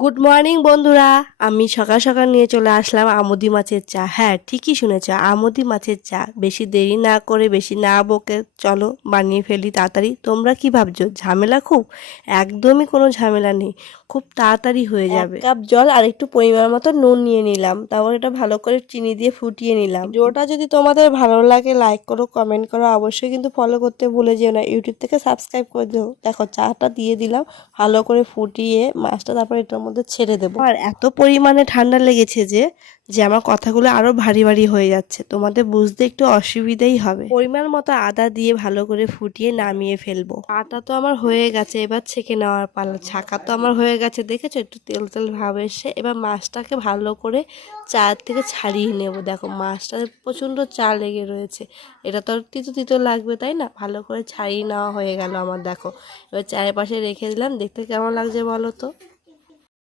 Good morning বন্ধুরা। আমি সকাল সকাল নিয়ে চলে আসলাম আমুদি মাছের চা। হ্যাঁ ঠিকই শুনেছ আমুদি মাছের চা। বেশি দেরি না করে বেশি না বকে চলো বানিয়ে ফেলি তাড়াতাড়ি। তোমরা কি ভাবছ ঝামেলা খুব? একদমই কোনো ঝামেলা নেই। খুব তাড়াতাড়ি হয়ে যাবে। কাপ জল আর একটু পরিমাণ মতো নুন নিয়ে নিলাম। তারপর এটা ভালো করে চিনি দিয়ে ফুটিয়ে নিলাম। ভিডিওটা যদি তোমাদের ভালো লাগে লাইক করো কমেন্ট করো অবশ্যই কিন্তু ফলো করতে ভুলে যেও না। ইউটিউব থেকে সাবস্ক্রাইব করে দিও। দেখো চাটা দিয়ে দিলাম। ভালো করে ফুটিয়ে মাছটা তারপর এটার মধ্যে ছেড়ে দেবো। আর এত পরিমাণে ঠান্ডা লেগেছে যে যে আমার কথাগুলো আরও ভারী ভারী হয়ে যাচ্ছে। তোমাদের বুঝতে একটু অসুবিধাই হবে। পরিমাণ মতো আদা দিয়ে ভালো করে ফুটিয়ে নামিয়ে ফেলব। আটা তো আমার হয়ে গেছে, এবার ছেঁকে নেওয়ার পালা। ছাকা তো আমার হয়ে গেছে, দেখেছ? একটু তেল তেল ভাব এসে এবার মাছটাকে ভালো করে চার থেকে ছাড়িয়ে নেব। দেখো মাছটা প্রচণ্ড চা লেগে রয়েছে। এটা তো তিতো তিতো লাগবে, তাই না? ভালো করে ছাড়িয়ে নেওয়া হয়ে গেল আমার, দেখো। এবার চারিপাশে রেখে দিলাম। দেখতে কেমন লাগছে বলো তো?